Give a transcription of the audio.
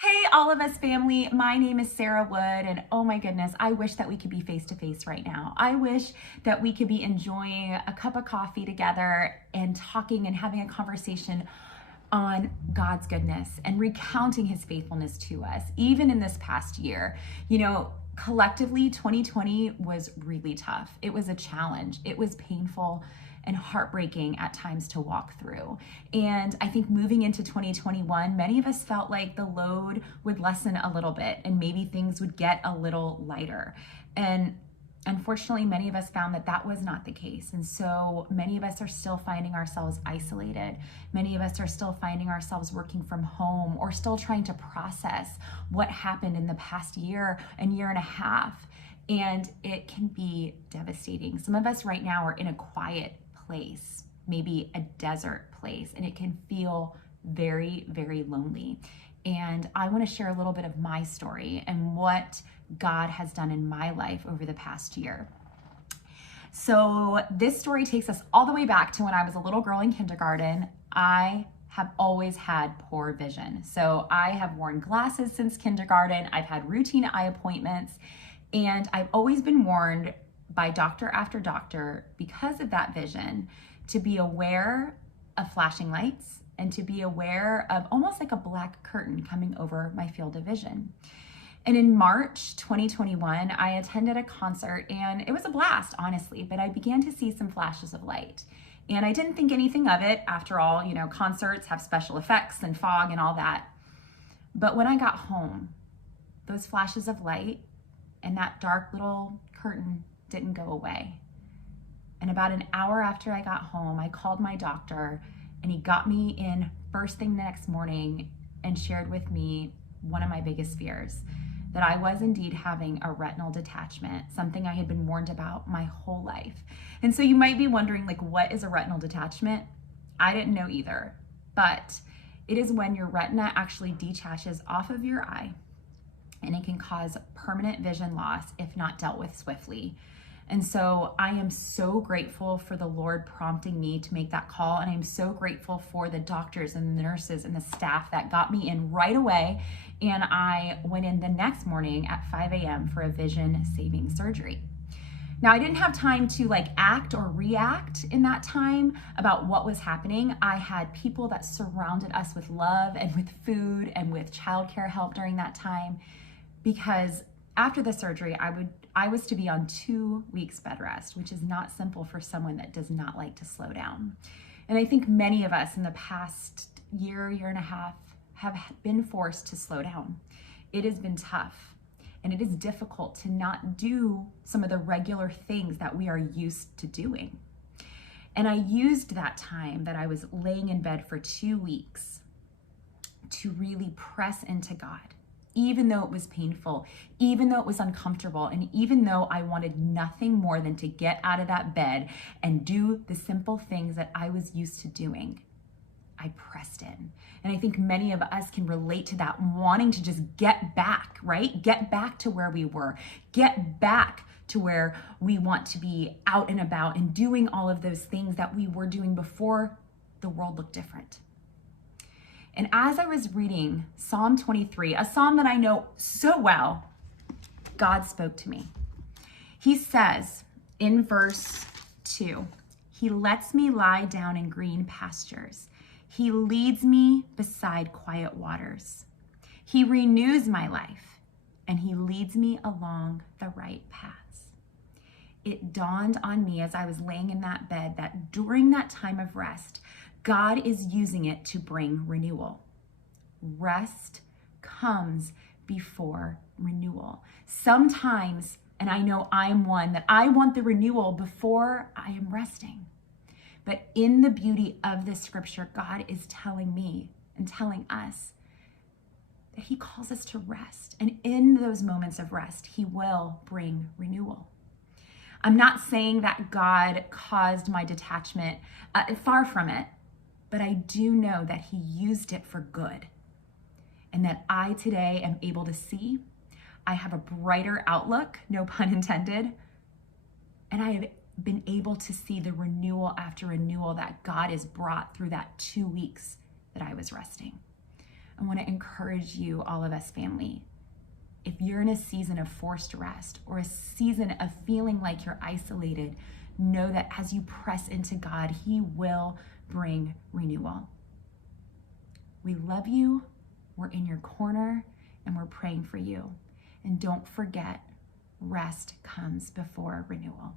Hey, all of us family, my name is Sarah Wood, and oh my goodness, I wish that we could be face to face right now. I wish that we could be enjoying a cup of coffee together and talking and having a conversation on God's goodness and recounting his faithfulness to us, even in this past year. You know, collectively, 2020 was really tough. It was a challenge. It was painful and heartbreaking at times to walk through. And I think moving into 2021, many of us felt like the load would lessen a little bit and maybe things would get a little lighter. And unfortunately, many of us found that that was not the case. And so many of us are still finding ourselves isolated. Many of us are still finding ourselves working from home or still trying to process what happened in the past year and year and a half. And it can be devastating. Some of us right now are in a quiet place, maybe a desert place, and it can feel very, very lonely. And I want to share a little bit of my story and what God has done in my life over the past year. So this story takes us all the way back to when I was a little girl in kindergarten. I have always had poor vision. So I have worn glasses since kindergarten. I've had routine eye appointments, and I've always been warned by doctor after doctor, because of that vision, to be aware of flashing lights and to be aware of almost like a black curtain coming over my field of vision. And in March 2021, I attended a concert, and it was a blast, honestly, but I began to see some flashes of light. And I didn't think anything of it. After all, you know, concerts have special effects and fog and all that. But when I got home, those flashes of light and that dark little curtain didn't go away. And about an hour after I got home, I called my doctor, and he got me in first thing the next morning and shared with me one of my biggest fears, that I was indeed having a retinal detachment, something I had been warned about my whole life. And so you might be wondering, like, what is a retinal detachment? I didn't know either, but it is when your retina actually detaches off of your eye, and it can cause permanent vision loss if not dealt with swiftly. And so I am so grateful for the Lord prompting me to make that call. And I'm so grateful for the doctors and the nurses and the staff that got me in right away. And I went in the next morning at 5 a.m. for a vision saving surgery. Now, I didn't have time to act or react in that time about what was happening. I had people that surrounded us with love and with food and with childcare help during that time, because after the surgery, I was to be on 2 weeks bed rest, which is not simple for someone that does not like to slow down. And I think many of us in the past year and a half have been forced to slow down. It has been tough, and it is difficult to not do some of the regular things that we are used to doing. And I used that time that I was laying in bed for 2 weeks to really press into God. Even though it was painful, even though it was uncomfortable, and even though I wanted nothing more than to get out of that bed and do the simple things that I was used to doing, I pressed in. And I think many of us can relate to that, wanting to just get back, right? Get back to where we were, get back to where we want to be out and about and doing all of those things that we were doing before the world looked different. And as I was reading Psalm 23, a psalm that I know so well, God spoke to me. He says in verse 2, "He lets me lie down in green pastures. He leads me beside quiet waters. He renews my life, and he leads me along the right paths." It dawned on me as I was laying in that bed that during that time of rest, God is using it to bring renewal. Rest comes before renewal. Sometimes, and I know I'm one, that I want the renewal before I am resting. But in the beauty of this scripture, God is telling me and telling us that he calls us to rest. And in those moments of rest, he will bring renewal. I'm not saying that God caused my detachment, far from it. But I do know that he used it for good, and that I today am able to see. I have a brighter outlook, no pun intended, and I have been able to see the renewal after renewal that God has brought through that 2 weeks that I was resting. I want to encourage you, all of us family. If you're in a season of forced rest or a season of feeling like you're isolated, know that as you press into God, He will bring renewal. We love you. We're in your corner and we're praying for you. And don't forget, rest comes before renewal.